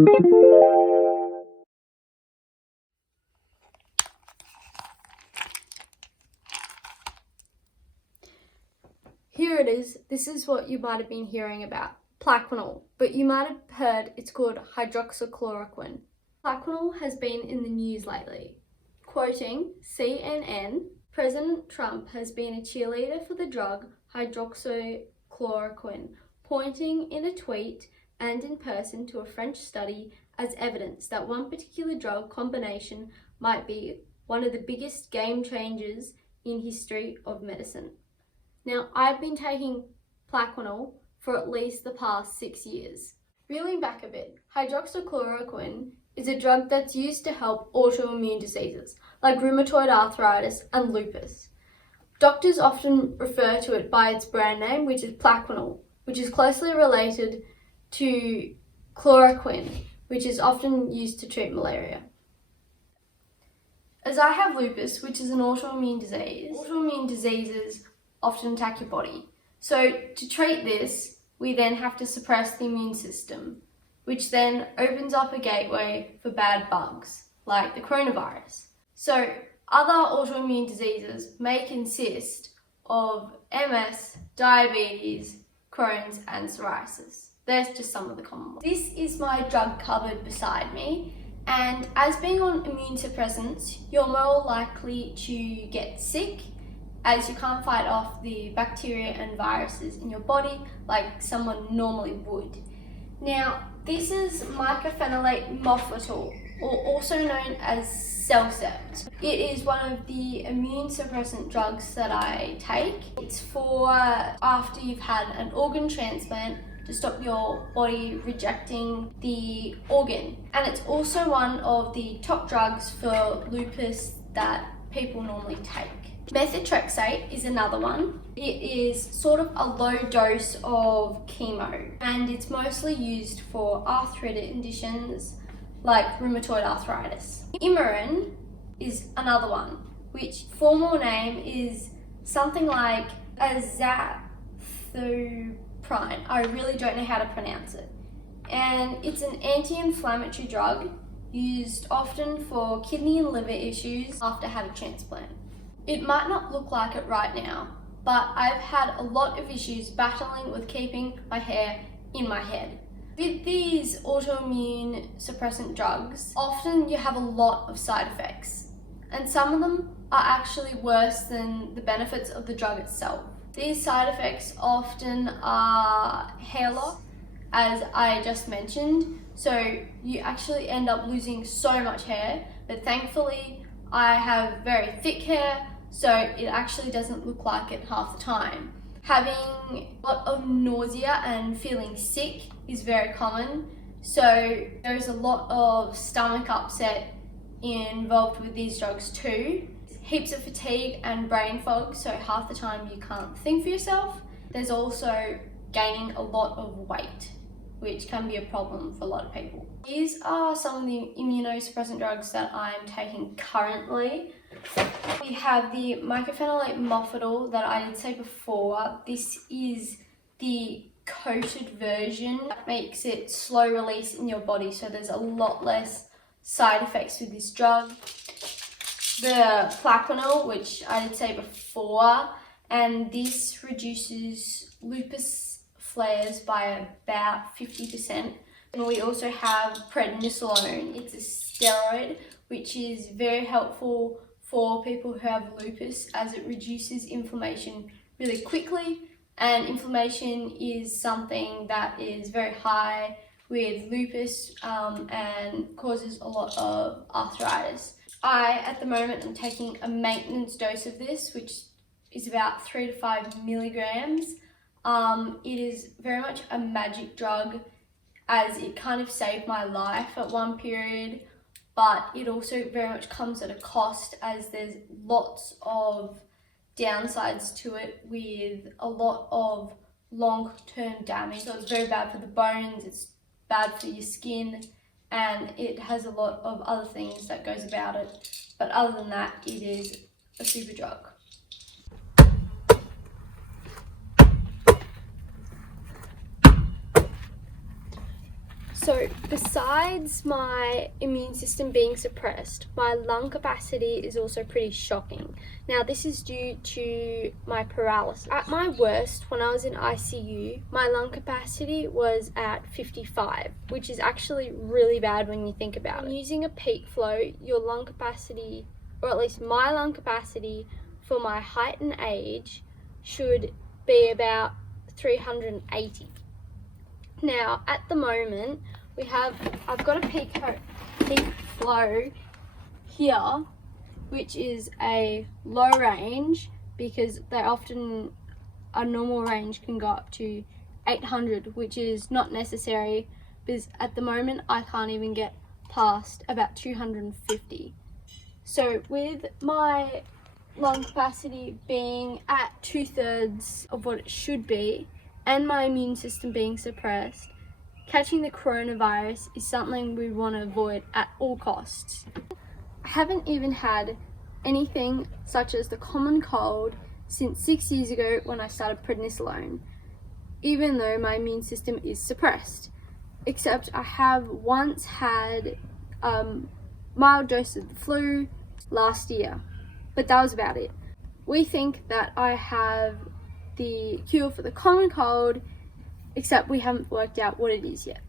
Here it is. This is what you might have been hearing about, Plaquenil, but you might have heard it's called hydroxychloroquine. Plaquenil has been in the news lately. Quoting CNN, President Trump has been a cheerleader for the drug hydroxychloroquine, pointing in a tweet and in person to a French study as evidence that one particular drug combination might be one of the biggest game changers in history of medicine. Now, I've been taking Plaquenil for at least the past 6 years. Reeling back a bit, hydroxychloroquine is a drug that's used to help autoimmune diseases like rheumatoid arthritis and lupus. Doctors often refer to it by its brand name, which is Plaquenil, which is closely related to chloroquine, which is often used to treat malaria. As I have lupus, which is an autoimmune diseases often attack your body. So to treat this, we then have to suppress the immune system, which then opens up a gateway for bad bugs, like the coronavirus. So other autoimmune diseases may consist of MS, diabetes, Crohn's and psoriasis. There's just some of the common ones. This is my drug cupboard beside me, and as being on immune suppressants, you're more likely to get sick as you can't fight off the bacteria and viruses in your body like someone normally would. Now, this is mycophenolate mofetil, or also known as Cellcept. It is one of the immune suppressant drugs that I take. It's for after you've had an organ transplant to stop your body rejecting the organ. And it's also one of the top drugs for lupus that people normally take. Methotrexate is another one. It is sort of a low dose of chemo, and it's mostly used for arthritic conditions like rheumatoid arthritis. Imurin is another one, which formal name is something like azathioprine. I really don't know how to pronounce it. And it's an anti-inflammatory drug used often for kidney and liver issues after having a transplant. It might not look like it right now, but I've had a lot of issues battling with keeping my hair in my head. With these autoimmune suppressant drugs, often you have a lot of side effects, and some of them are actually worse than the benefits of the drug itself. These side effects often are hair loss, as I just mentioned, so you actually end up losing so much hair, but thankfully I have very thick hair, so it actually doesn't look like it half the time. Having a lot of nausea and feeling sick is very common, so there's a lot of stomach upset involved with these drugs too. Heaps of fatigue and brain fog, so half the time you can't think for yourself. There's also gaining a lot of weight, which can be a problem for a lot of people. These are some of the immunosuppressant drugs that I'm taking currently. We have the mycophenolate mofetil that I did say before. This is the coated version that makes it slow release in your body, so there's a lot less side effects with this drug. The Plaquenil, which I did say before, and this reduces lupus flares by about 50%. And we also have prednisolone. It's a steroid which is very helpful for people who have lupus as it reduces inflammation really quickly, and inflammation is something that is very high with lupus and causes a lot of arthritis. I, at the moment, am taking a maintenance dose of this, which is about 3 to 5 milligrams. It is very much a magic drug, as it kind of saved my life at one period, but it also very much comes at a cost, as there's lots of downsides to it with a lot of long-term damage. So it's very bad for the bones, it's bad for your skin, and it has a lot of other things that goes about it. But other than that, it is a super drug. So besides my immune system being suppressed, my lung capacity is also pretty shocking. Now this is due to my paralysis. At my worst, when I was in ICU, my lung capacity was at 55, which is actually really bad when you think about it. Using a peak flow, your lung capacity, or at least my lung capacity for my height and age, should be about 380. Now, at the moment, I've got a peak flow here, which is a low range, because a normal range can go up to 800, which is not necessary, because at the moment I can't even get past about 250. So with my lung capacity being at 2/3 of what it should be, and my immune system being suppressed, catching the coronavirus is something we want to avoid at all costs. I haven't even had anything such as the common cold since 6 years ago when I started prednisolone, even though my immune system is suppressed. Except I have once had mild dose of the flu last year, but that was about it. We think that I have the cure for the common cold, except we haven't worked out what it is yet.